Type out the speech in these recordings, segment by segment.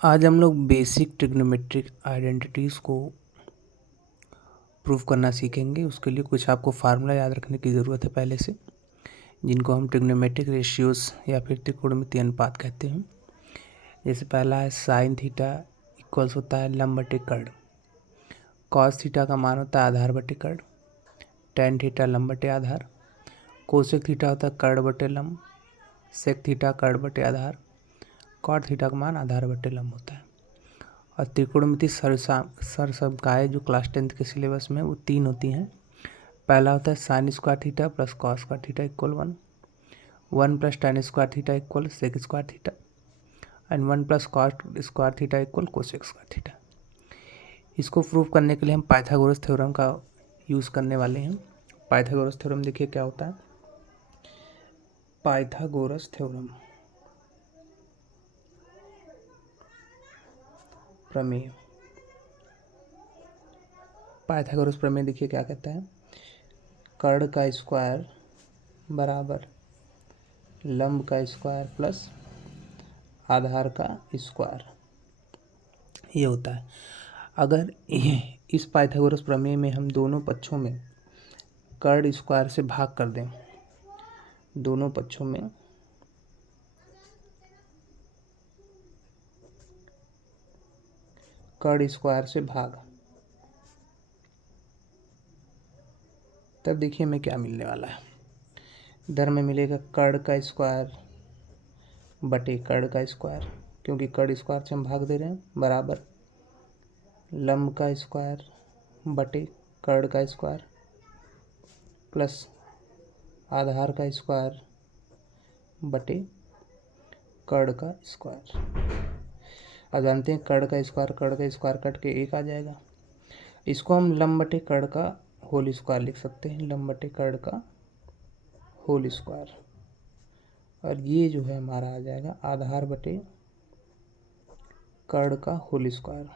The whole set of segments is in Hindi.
आज हम लोग बेसिक ट्रिग्नोमेट्रिक आइडेंटिटीज़ को प्रूव करना सीखेंगे। उसके लिए कुछ आपको फार्मूला याद रखने की ज़रूरत है पहले से, जिनको हम ट्रिग्नोमेट्रिक रेशियोज़ या फिर त्रिकोणमितीय अनुपात कहते हैं। जैसे पहला है साइन थीटा इक्वल्स होता है लंब बटे कर्ण। कॉस थीटा का मान होता है आधार बटे कर्ण। टेन थीटा लंब बटे आधार। कोसेक थीटा होता है कर्ण बटे लंब। सेक थीटा कर्ण बटे आधार। कॉट थीटा का मान आधार बटे लंब होता है। और त्रिकोणमिति सरसमकाएँ जो क्लास 10th के सिलेबस में वो 3 होती हैं। पहला होता है sine square theta plus cos square theta equal 1 plus tan square theta equal sec square theta and 1 plus cot square theta equal cosec square theta. इसको प्रूव करने के लिए हम पाइथागोरस थ्योरम का यूज़ करने वाले हैं। पाइथागोरस थ्योरम देखिए क्या होता है। पाइथागोरस थ्योरम प्रमेय। पाइथागोरस प्रमेय देखिए क्या कहता है। कर्ण का स्क्वायर बराबर लंब का स्क्वायर प्लस आधार का स्क्वायर, ये होता है। अगर इस पाइथागोरस प्रमेय में हम दोनों पक्षों में कर्ण स्क्वायर से भाग कर दें, दोनों पक्षों में कर्ण स्क्वायर से भाग, तब देखिए हमें क्या मिलने वाला है। इधर में मिलेगा कर्ण का स्क्वायर बटे कर्ण का स्क्वायर, क्योंकि कर्ण स्क्वायर से हम भाग दे रहे हैं, बराबर लंब का स्क्वायर बटे कर्ण का स्क्वायर प्लस आधार का स्क्वायर बटे कर्ण का स्क्वायर। अब जानते हैं कर्ण का स्क्वायर कट के एक आ जाएगा। इसको हम लंब बटे कर्ण का होल स्क्वायर लिख सकते हैं, लंब बटे कर्ण का होल स्क्वायर। और ये जो है हमारा आ जाएगा आधार बटे कर्ण का होल स्क्वायर।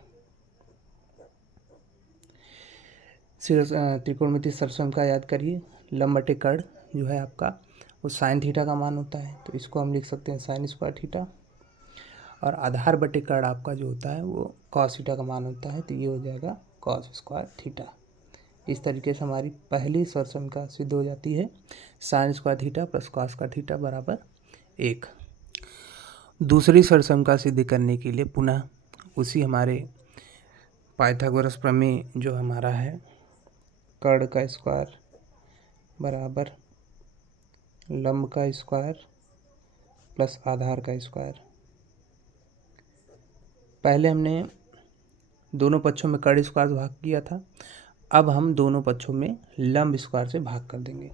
त्रिकोणमितीय सरसम का याद करिए। लंब बटे कर्ण जो है आपका वो साइन थीटा का मान होता है, तो इसको हम लिख सकते हैं साइन स्क्वायर थीटा। और आधार बटे कर्ण आपका जो होता है वो कॉस थीटा का मान होता है, तो ये हो जाएगा कॉस स्क्वायर थीटा। इस तरीके से हमारी पहली सरसमका सिद्ध हो जाती है, sine square theta plus cos square theta बराबर 1। दूसरी सरसमका सिद्ध करने के लिए पुनः उसी हमारे पाइथागोरस प्रमेय जो हमारा है, कर्ण का स्क्वायर बराबर लंब का स्क्वायर प्लस आधार का स्क्वायर। पहले हमने दोनों पक्षों में कर्ण स्क्वायर से भाग किया था, अब हम दोनों पक्षों में लंब स्क्वायर से भाग कर देंगे।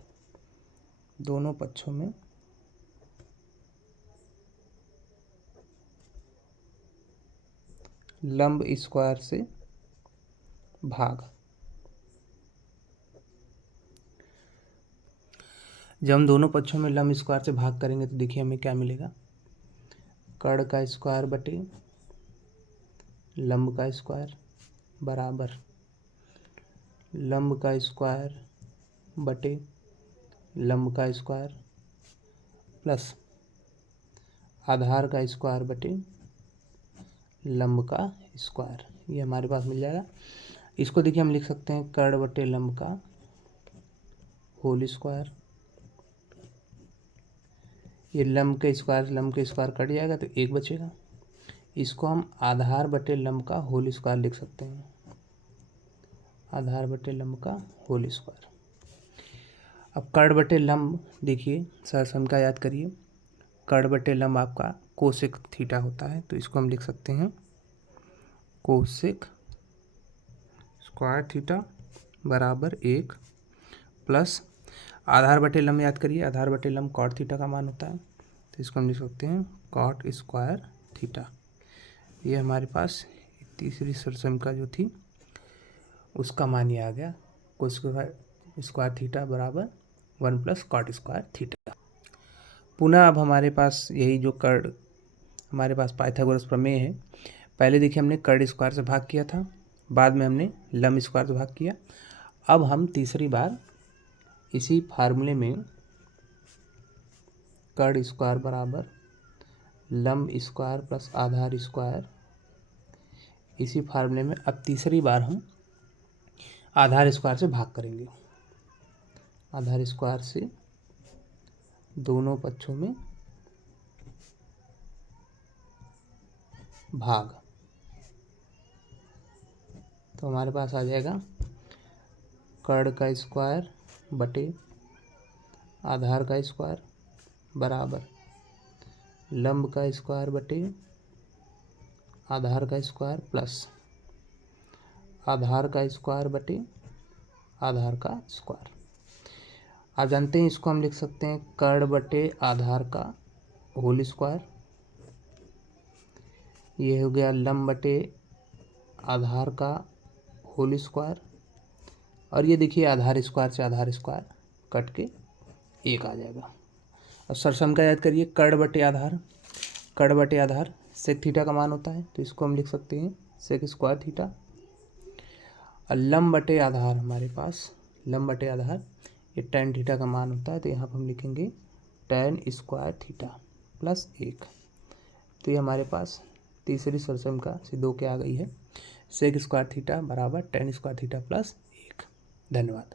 दोनों पक्षों में लंब स्क्वायर से भाग। जब हम दोनों पक्षों में लंब स्क्वायर से भाग करेंगे तो देखिए हमें क्या मिलेगा। कर्ण का स्क्वायर बटे लंब का स्क्वायर बराबर लंब का स्क्वायर बटे लंब का स्क्वायर प्लस आधार का स्क्वायर बटे लंब का स्क्वायर, ये हमारे पास मिल जाएगा। इसको देखिए हम लिख सकते हैं कर्ण बटे लंब का होल स्क्वायर। ये लंब के स्क्वायर कट जाएगा तो एक बचेगा। इसको हम आधार बटे लंब का होल स्क्वायर लिख सकते हैं, आधार बटे लंब का होल स्क्वायर। अब कर्ण बटे लंब देखिए सरसमका याद करिए। कर्ण बटे लंब आपका कोसेक थीटा होता है, तो इसको हम लिख सकते हैं कोसेक स्क्वायर थीटा बराबर 1 प्लस आधार बटे लंब याद करिए, आधार बटे लंब कॉट थीटा का मान होता है, तो इसको हम लिख सकते हैं कॉट स्क्वायर थीटा। ये हमारे पास तीसरी सरसमका जो थी उसका मान ये आ गया, कोसेक स्क्वायर थीटा बराबर 1 प्लस कॉट स्क्वायर थीटा। पुनः अब हमारे पास यही जो कर्ण हमारे पास पाइथागोरस प्रमेय है। पहले देखिए हमने कर्ण स्क्वायर से भाग किया था, बाद में हमने लंब स्क्वायर से भाग किया। अब हम तीसरी बार इसी फार्मूले में कर्ण स्क्वायर बराबर लंब स्क्वायर प्लस आधार स्क्वायर इसी फार्मूले में अब तीसरी बार हम आधार स्क्वायर से भाग करेंगे। आधार स्क्वायर से दोनों पक्षों में भाग, तो हमारे पास आ जाएगा कर्ण का स्क्वायर बटे आधार का स्क्वायर बराबर लंब का स्क्वायर बटे आधार का स्क्वायर प्लस आधार का स्क्वायर बटे आधार का स्क्वायर। आप जानते हैं इसको हम लिख सकते हैं कर्ण बटे आधार का होल स्क्वायर, ये हो गया लंब बटे आधार का होल स्क्वायर, और ये देखिए आधार स्क्वायर से आधार स्क्वायर कट के एक आ जाएगा। और सरसम का याद करिए कर्ण बटे आधार सेक थीटा का मान होता है, तो इसको हम लिख सकते हैं सेक स्क्वायर थीटा। और लंब बटे आधार हमारे पास लंब बटे आधार ये टैन थीटा का मान होता है, तो यहाँ पर हम लिखेंगे टैन स्क्वायर थीटा प्लस 1। तो ये हमारे पास तीसरी सरसम का सिद्धों के आ गई है सेक स्क्वायर थीटा बराबर टैन स्क्वायर थीटा प्लस 1। धन्यवाद।